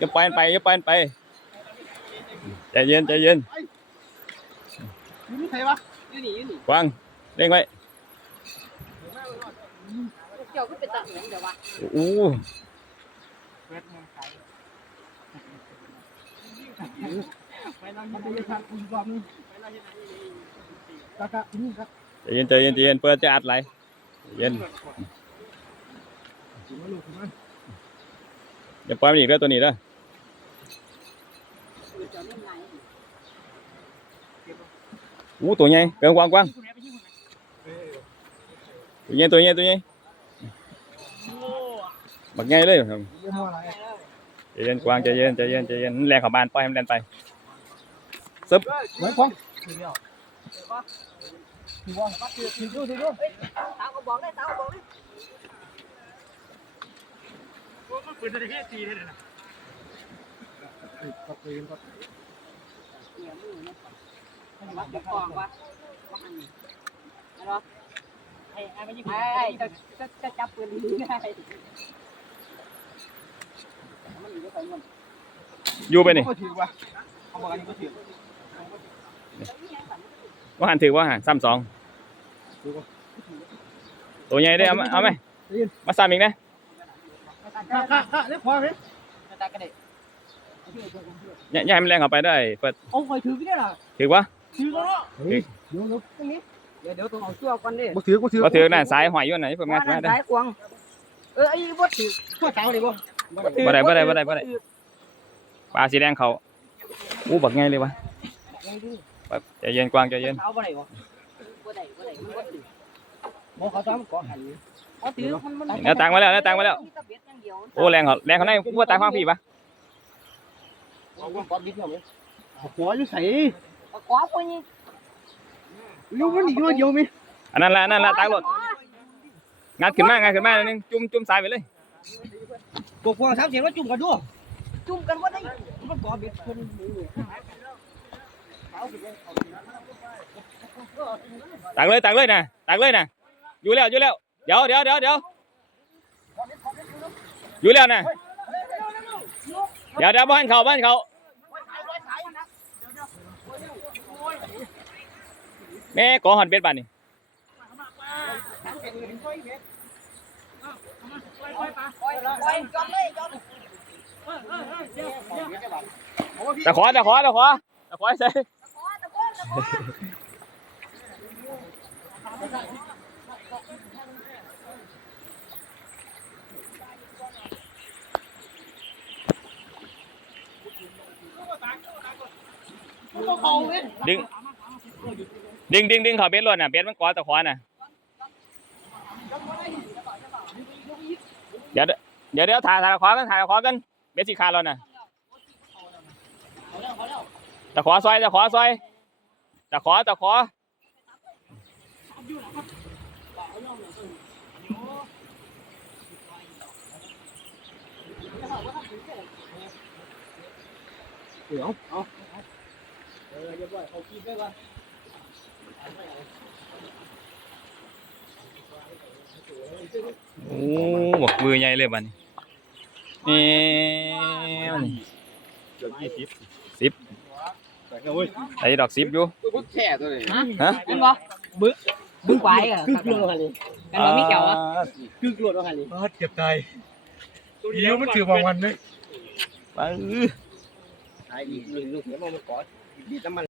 อย่าปล่อยมันไปอย่าปล่อยมันไปใจเย็นใจเย็นอยู่นี่ใครวะอยู่นี่อยู่นี่วางเร่งไว้เจ้าก็เป็นตาเหียงเดี๋ยววะโอ้ไปนั่งอยู่ในทางคุณความนี่กะกะนี่ครับใจเย็นใจเย็นใจเย็นเปิดจะอัดไหลเย็นถึงมาลูกถึงมาอย่าปล่อยมันอีกเด้อตัวนี้เด้อ เจ้าเล่นไหน อู้ตัวใหญ่เกินกว้างกว้างตัวใหญ่ตัวใหญ่ตัวใหญ่บักใหญ่เลยครับเรื่องอะไรใจเย็นกว้างใจเย็นใจเย็นใจเย็นมันแรงเข้าบ้านปล่อยให้มันแล่นไปไว้ฟังถือเดียวถือว่าถือถือดูถือดูตาก็บอกได้ตาก็บอกได้ก็ปืนก็เนี่ยมือเนี่ยวัดจะกองวะว่าอันนี้อะไรวะไอ้ไอ้ไม่ใช่ไอ้จะจะจะจับปืนดีได้มันอยู่ด้วยกันมันอยู่ไปนี่ก็ถือว่าเขาบอกอันนี้ก็ถือว่าหันถือว่าหันซ้ำสองตัวใหญ่ได้อเอามาเอาไหมมาซ้ำอีกนะกะกะกะเรียกพอไหมตากระเด็ดอย่าอย่าให้มันแรงเข้าไปได้เปิดโอ้ยถือไม่ได้หรอถือวะ ถือแล้วเดี๋ยวเดี๋ยวตรงนี้เดี๋ยวเดี๋ยวต้องเอาเชือกก่อนดิบ่ถือบ่ถือว่าถือน่ะสายหอยอยู่ไหนเพิ่มงานว่ามานั่นได้ สายควงเออไอ้บดถือทั่วเตาเลยบ่บ่ได้บ่ได้บ่ได้บ่ได้ ปลาสีแดงเขาอู้บักใหญ่เลยวะแบบใจเย็นกว้างใจเย็นเอาบ่ได้บ่บ่ได้บ่ได้มันบ่ถือบ่เขาตามก่อหันเอาถือมันมันเนื้อตังมาแล้วเนื้อตังมาแล้วมีแต่เบ็ดอย่างเดียวโอ้แรงเขาแรงเขาในพูดตายข้างพี่ปะเอาก่อนดิบเนาะหัวอยู่ใส่ ขวาคนนี้อยู่มันอีกเดียวมั้ยอันนั้นละอันนั้นละตักรถงัดขึ้นมางัดขึ้นมาหนึงจุ่มจุ่มสายไปเลยปกพวงสามเสียงแล้วจุ่มกันด้วยจุ่มกันว่าได้มันก่อเบ็ดคนตักเลยตักเลยนะตักเลยนะอยู่แล้วอยู่แล้วเดี๋ยวเดี๋ยวเดี๋ยวเดี๋ยวอยู่แล้วนะเดี๋ยวเดี๋ยวบ้านเขาบ้านเขา แม่ขอหันเบ็ดบานนี่ตะขอตะขอตะขอตะขอใส่ดึง ดึงดึงดึงเขาเบ็ดรถน่ะเบ็ดมันกอตะขอน่ะเดี๋ยวเดี๋ยวเดี๋ยวถ่ายถ่ายตะขอกันถ่ายตะขอกันเบ็ดสีขาดแล้วน่ะตะขอซอยตะขอซอยตะขอตะขอเดี๋ยวเอาเออเรียบร้อยเอากินได้ก่อน โอ้บอกมือใหญ่เลยบัดนี้นี่เดี๋ยวยี่สิบสิบแต่ก็เว้ยไอ้ดอกสิบอยู่บึกแค่ตัวนี้ฮะเป็นบ่บึกบึกไว้เหรอครึ่งกิโลหันเลยกันบ่มีเกี่ยวอะครึ่งกิโลหันเลยเก็บตายหิวมันถือบางวันเลยปลาอื้อไอ้อีกหนึ่งลูกเดี๋ยวมันกอดดีน้ำมัน